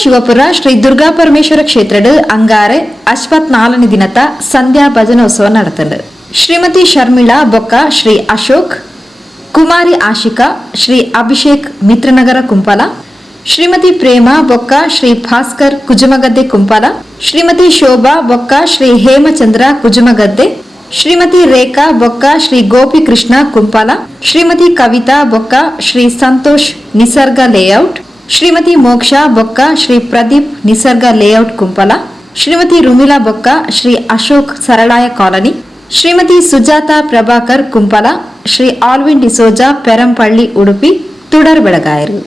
ಶಿವಪುರ ಶ್ರೀ ದುರ್ಗಾ ಪರಮೇಶ್ವರ ಕ್ಷೇತ್ರಡ್ ಅಂಗಾರೆ ಅಶ್ವತ್ ನಾಲನಿ ದಿನತ ಸಂಧ್ಯಾ ಭಜನೋತ್ಸವ ನಡೆತಂಡು ಶ್ರೀಮತಿ ಶರ್ಮಿಳಾ ಬೊಕ್ಕ, ಶ್ರೀ ಅಶೋಕ್, ಕುಮಾರಿ ಆಶಿಕಾ, ಶ್ರೀ ಅಭಿಷೇಕ್ ಮಿತ್ರನಗರ ಕುಂಪಲ, ಶ್ರೀಮತಿ ಪ್ರೇಮ ಬೊಕ್ಕ, ಶ್ರೀ ಭಾಸ್ಕರ್ ಕುಜುಮಗದ್ದೆ ಕುಂಪಲ, ಶ್ರೀಮತಿ ಶೋಭಾ ಬೊಕ್ಕ, ಶ್ರೀ ಹೇಮಚಂದ್ರ ಕುಜಮಗದ್ದೆ, ಶ್ರೀಮತಿ ರೇಖಾ ಬೊಕ್ಕ, Shri Gopikrishna Kumpala, Shrimati Kavita Bokka, Shri Santosh Nisarga layout Shrimati Moksha Bokka Shri Pradeep Nisarga layout Kumpala Shrimati Rumila Bokka Shri Ashok Saralaya colony Shrimati Sujata Prabhakar Kumpala Shri Alvin D'Souza Perampalli Udupi తుడర్ బెడగాయరు.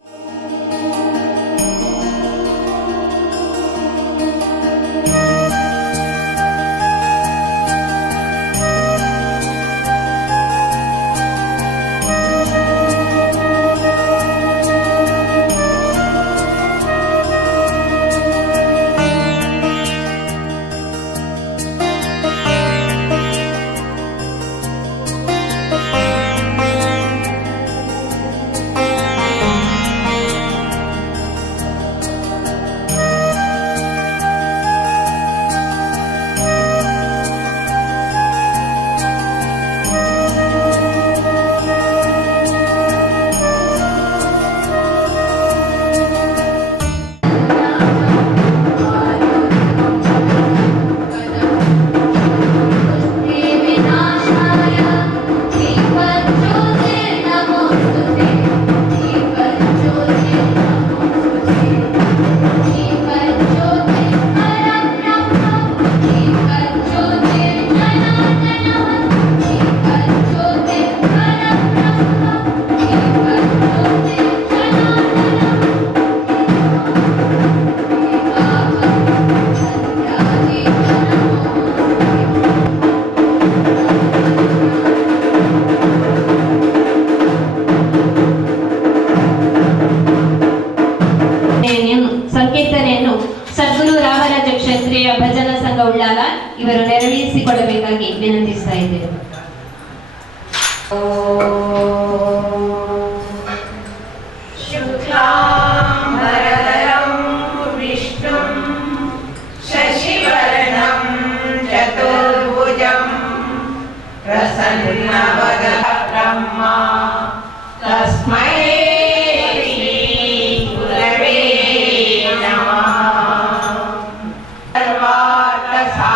Bhagavata Sahaja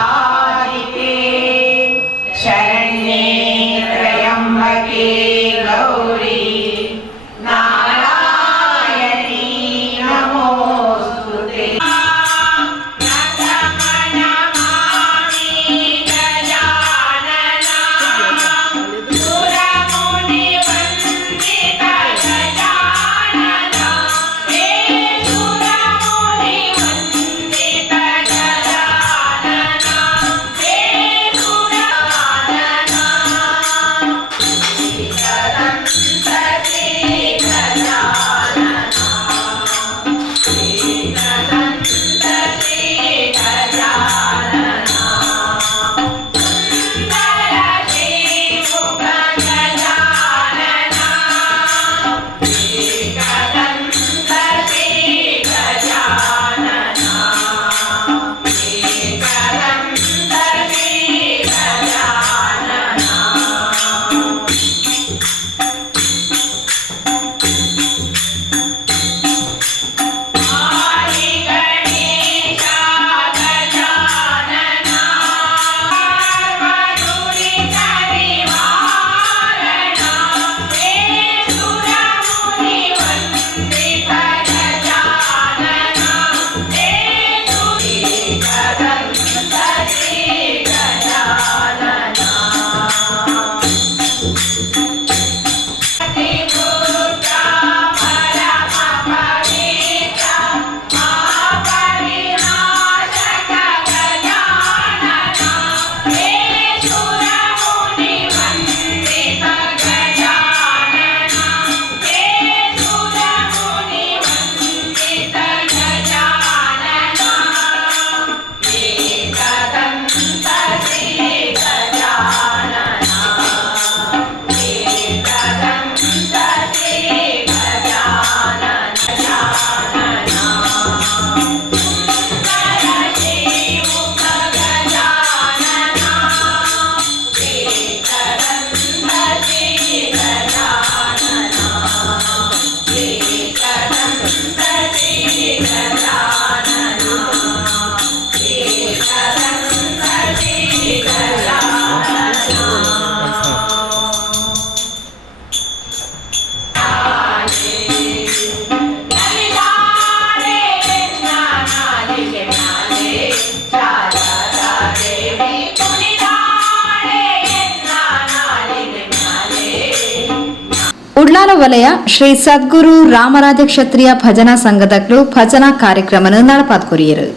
ವಲಯ ಶ್ರೀ ಸದ್ಗುರು ರಾಮರಾಜ ಕ್ಷತ್ರಿಯ ಭಜನಾ ಸಂಘದಗಳು ಭಜನಾ ಕಾರ್ಯಕ್ರಮ ನಡಪಾದ್ಕೊರಿಯರು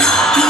Ah!